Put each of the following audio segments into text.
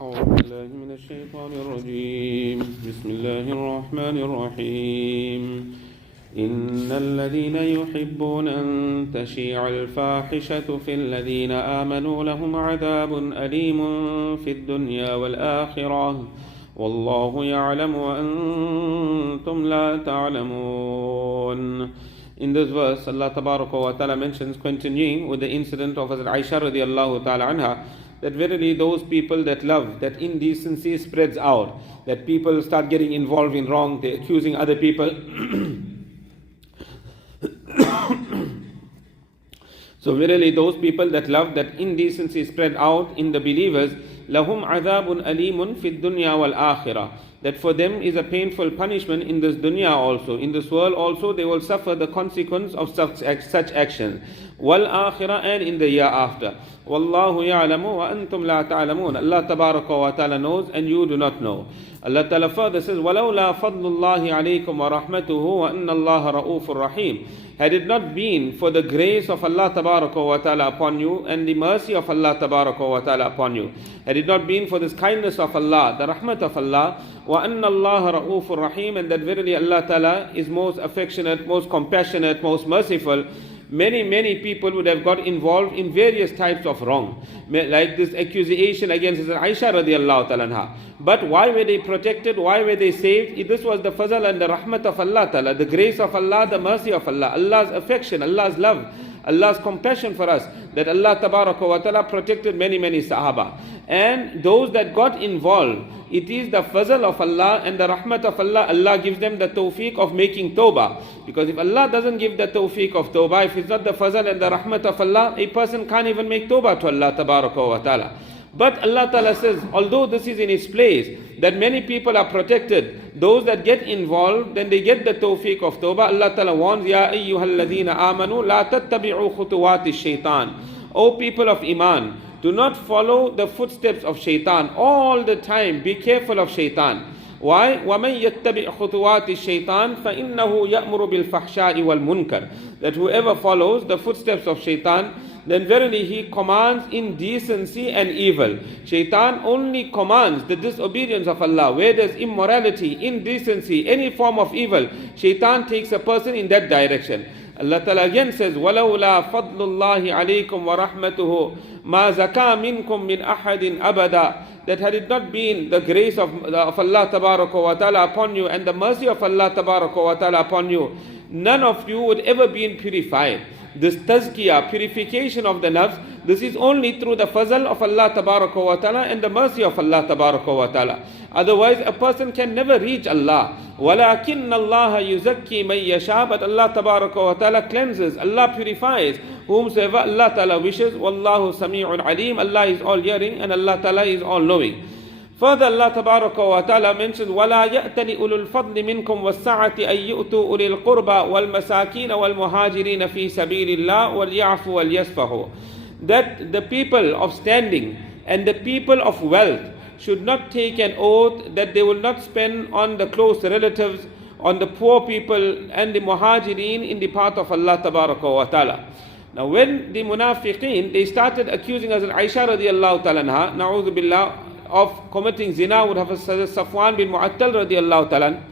أعوذ بالله من الشيطان الرجيم بسم الله الرحمن الرحيم إن الذين يحبون أن تشيع الفاحشة في الذين آمنوا لهم عذاب أليم في الدنيا والآخرة والله يعلم وأنتم لا تعلمون. In this verse, Allah Tabaraka wa Ta'ala mentions, continuing with the incident of Hazrat Aa'ishah radiallahu ta'ala anha, that verily those people that love, that indecency spreads out, that people start getting involved in wrong, they're accusing other people. So verily those people that love, that indecency spread out in the believers, lahum adhabun alimun fid dunya wal akhirah, that for them is a painful punishment in this dunya also, in this world also they will suffer the consequence of such action, wal akhirah, and in the year after. Wallahu ya'lamu wa antum la ta'lamun. Allah Tabaraka wa Ta'ala knows and you do not know. Allah Ta'ala further says, وَلَوْلَا فَضْلُ اللَّهِ عَلَيْكُمْ وَرَحْمَتُهُ وَأَنَّ اللَّهَ رَؤُوفٌ رَحِيمٌ. Had it not been for the grace of Allah Tabaraka wa Ta'ala upon you and the mercy of Allah Tabaraka wa Ta'ala upon you, had it not been for this kindness of Allah, the rahmat of Allah, وَأَنَّ اللَّهَ رَؤُوفٌ رَحِيمٌ, and that verily Allah Ta'ala is most affectionate, most compassionate, most merciful, many people would have got involved in various types of wrong, like this accusation against Aisha radiallahu ta'ala anha. But why were they protected? Why were they saved? This was the fazal and the rahmat of Allah ta'ala, the grace of Allah, the mercy of Allah, Allah's affection, Allah's love, Allah's compassion for us, that Allah Tabaraka wa Ta'ala protected many Sahaba. And those that got involved, it is the fazl of Allah and the rahmat of Allah. Allah gives them the tawfiq of making tawbah. Because if Allah doesn't give the tawfiq of tawbah, if it's not the fazl and the rahmat of Allah, a person can't even make tawbah to Allah Tabaraka wa Ta'ala. But Allah Ta'ala says, although this is in its place, that many people are protected, those that get involved, then they get the tawfiq of tawbah. Allah Ta'ala warns, Ya ayyuhalladhina amanu, la tattabi'u khutuwati shaitan. O people of Iman, do not follow the footsteps of shaitan. All the time, be careful of shaitan. Why? وَمَنْ يَتَّبِعْ خُطُوَاتِ الشَّيْطَانِ فَإِنَّهُ يَأْمُرُ بِالْفَحْشَاءِ وَالْمُنْكَرِ. That whoever follows the footsteps of shaitan, then verily he commands indecency and evil. Shaitan only commands the disobedience of Allah. Where there's immorality, indecency, any form of evil, shaitan takes a person in that direction. Allah Ta'ala again says, وَلَوْلَا فَضْلُ اللَّهِ عَلَيْكُمْ وَرَحْمَتُهُ مَا زَكَى مِنْكُمْ مِنْ أَحَدٍ أَبَدًا. That had it not been the grace of Allah Tabaraka wa Ta'ala upon you and the mercy of Allah Tabaraka wa Ta'ala upon you, none of you would ever be purified. This tazkiyah, purification of the nafs, this is only through the fazl of Allah Tabaraka wa Ta'ala and the mercy of Allah Tabaraka wa Ta'ala. Otherwise, a person can never reach Allah. وَلَكِنَّ اللَّهَ يُزَكِّي مَن يَشَاءُ. But Allah Tabaraka wa Ta'ala cleanses, Allah purifies whomsoever Allah Ta'ala wishes. وَاللَّهُ سَمِيعٌ عَلِيمٌ. Allah is all hearing and Allah Ta'ala is all knowing. Further, Allah Tabaraka wa Ta'ala mentions, وَلَا يَأْتَلِ أُولُو الْفَضْلِ مِنْكُمْ وَالسَّعَةِ أَن يُؤْتُوا أُولِي الْقُرْبَى وَالْمَسَاكِينَ وَالْمُهَاجِرِينَ فِي سَبِيلِ اللَّهِ وَلْيَعْفُوا وَلْيَصْفَحُوا. That the people of standing and the people of wealth should not take an oath that they will not spend on the close relatives, on the poor people and the muhajirin in the path of Allah Tabaraka wa Ta'ala. Now when the munafiqeen, they started accusing Hazrat Aisha radiallahu ta'ala anha, na'udhu billah, of committing zina with Hazrat Safwan bin Mu'attal radiallahu ta'ala,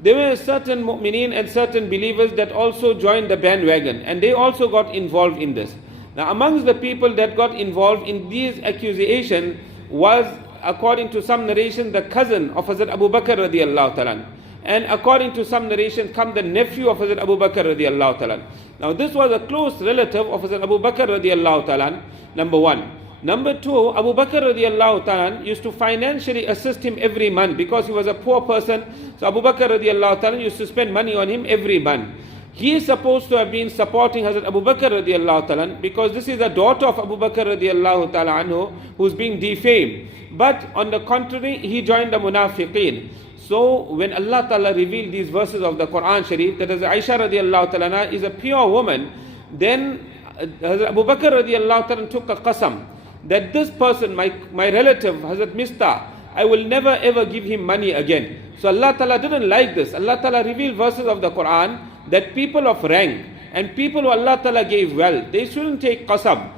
there were certain mu'mineen and certain believers that also joined the bandwagon and they also got involved in this. Now amongst the people that got involved in these accusations was, according to some narration, the cousin of Hazrat Abu Bakr radiallahu ta'ala, and according to some narration, come the nephew of Hazrat Abu Bakr radiallahu ta'ala. Now this was a close relative of Hazrat Abu Bakr radiallahu ta'ala, number one. Number two, Abu Bakr radiallahu ta'ala used to financially assist him every month because he was a poor person. So Abu Bakr radiallahu ta'ala used to spend money on him every month. He is supposed to have been supporting Hazrat Abu Bakr radiallahu ta'ala because this is the daughter of Abu Bakr radiallahu ta'ala anhu who's being defamed. But on the contrary, he joined the munafiqeen. So when Allah Ta'ala revealed these verses of the Quran Sharif, that Aisha radiallahu ta'ala is a pure woman, then Hazrat Abu Bakr radiallahu ta'ala took a qasam that this person, my relative, Hazrat Mistah, I will never ever give him money again. So Allah Ta'ala didn't like this. Allah Ta'ala revealed verses of the Quran that people of rank and people who Allah Ta'ala gave wealth, they shouldn't take qasam.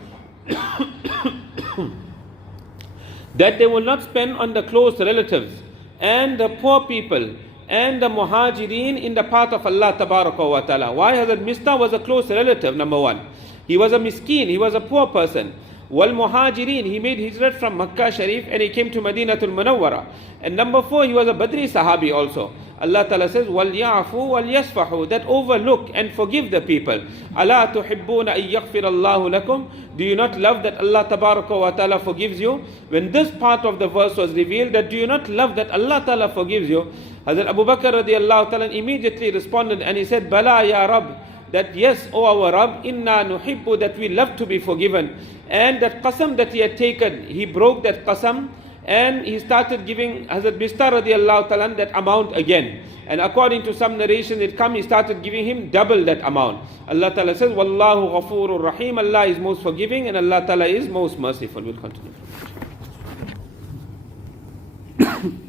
that they will not spend on the close relatives and the poor people and the muhajireen in the path of Allah tabaraka wa ta'ala. Why? Hazrat Mistah was a close relative, number one. He was a miskeen, he was a poor person. Wal muhajirin, he made hijrat from Makkah Sharif and he came to Madinatul Munawwara. And number four, he was a Badri Sahabi also. Allah Ta'ala says, wal ya'fu wal yasfahu, that overlook and forgive the people. Ala tuhibbuna an yaghfir Allahu lakum, do you not love that Allah Tabaraka wa Ta'ala forgives you? When this part of the verse was revealed, that do you not love that Allah Ta'ala forgives you? Hazrat Abu Bakr radiallahu ta'ala immediately responded and he said, Bala ya Rabb, that yes, O our Rabb, inna nuhibbu, that we love to be forgiven. And that qasam that he had taken, he broke that qasam and he started giving Hazrat Mistah radiallahu ta'ala that amount again. And according to some narrations it come, he started giving him double that amount. Allah Ta'ala says, Wallahu Ghafurur Rahim, Allah is most forgiving and Allah Ta'ala is most merciful. We'll continue.